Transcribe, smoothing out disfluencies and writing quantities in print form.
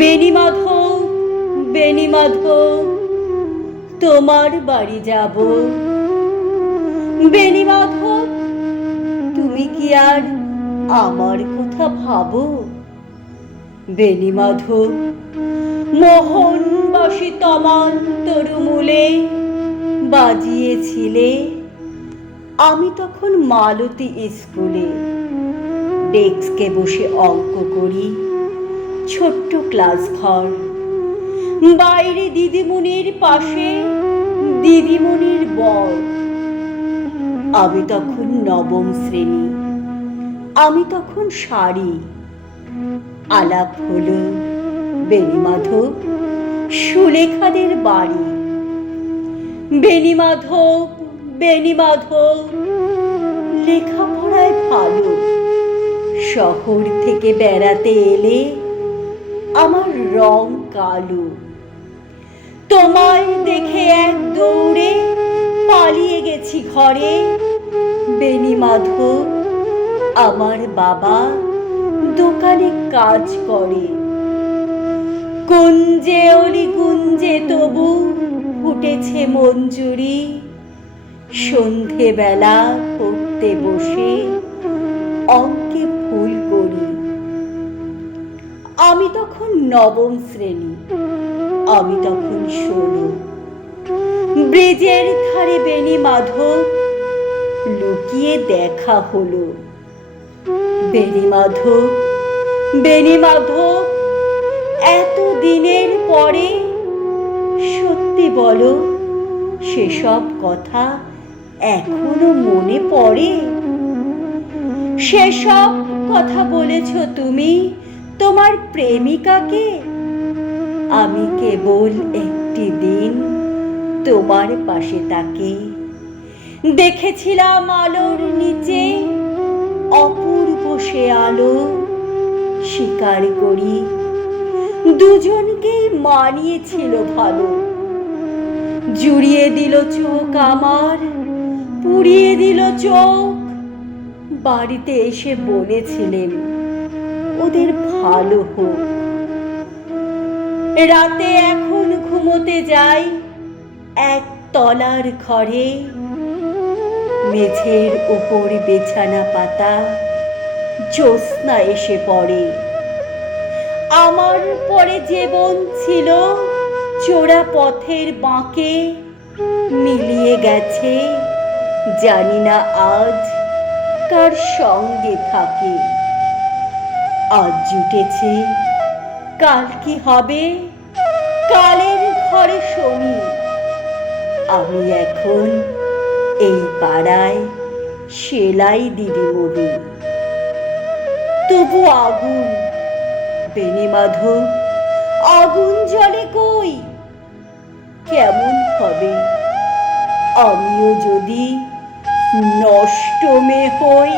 বেণীমাধব, বেণীমাধব, তোমার বাড়ি যাব। বেণীমাধব, তুমি কি আর আমার কথা ভাবো? বেণীমাধব, মোহনবাসী তমান তরুমূলে বাজিয়েছিলে। আমি তখন মালতী স্কুলে ডেস্কে বসে অঙ্ক করি, ছোট্ট ক্লাস ঘর, বাইরে দিদিমণির পাশে দিদিমণির বর। আমি তখন নবম শ্রেণী, আমি তখন শাড়ি। আলাপ হলো বেণীমাধব, সুলেখাদের বাড়ি। বেণীমাধব, বেণীমাধব, লেখাপড়ায় ভালো, শহর থেকে বেড়াতে এলে আমার রং কালো। তোমায় দেখে এক দৌড়ে পালিয়ে গেছি ঘরে। বেণীমাধব, আমার বাবা দোকানে কাজ করে। কুঞ্জে অলি গুঞ্জে তবু ফুটেছে মঞ্জুরি। সন্ধেবেলা পড়তে বসে অঙ্কে ভুল করি। আমি তখন নবম শ্রেণী, আমি তখন 16। ব্রিজের ধারে বেণীমাধব, লুকিয়ে দেখা হলো। বেণীমাধব, বেণীমাধব, এত দিনের পরে সত্যি বলো, সেসব কথা এখনো মনে পড়ে? সেসব কথা বলেছ তুমি তোমার প্রেমিকাকে। আমি কেবল একটি দিন তোমার পাশে তাকে দেখেছিলাম আলোর নিচে, অপূর্ব সে আলো। স্বীকার করি দুজনকেই মানিয়েছিল ভালো। জুড়িয়ে দিল চোখ আমার, পুড়িয়ে দিল চোখ। বাড়িতে এসে বলেছিলেন ওদের ভালো হোক। রাতে এখন ঘুমোতে যাই এক তলার ঘরে। মেঝের উপর বিছানা পাতা, জ্যোৎস্না এসে পড়ে। আমার পরে জীবন ছিল চোরা পথের বাঁকে মিলিয়ে গেছে। জানি না আজ কার সঙ্গে থাকে। আজ জুটেছে, কাল কি হবে? কালের ঘরে শনি। আমি এখন এই পাড়ায় সেলাই দিদিমণি। তবু আগুন, বেণীমাধব, আগুন জ্বলে কই? কেমন হবে আমিও যদি নষ্ট মেয়ে হই?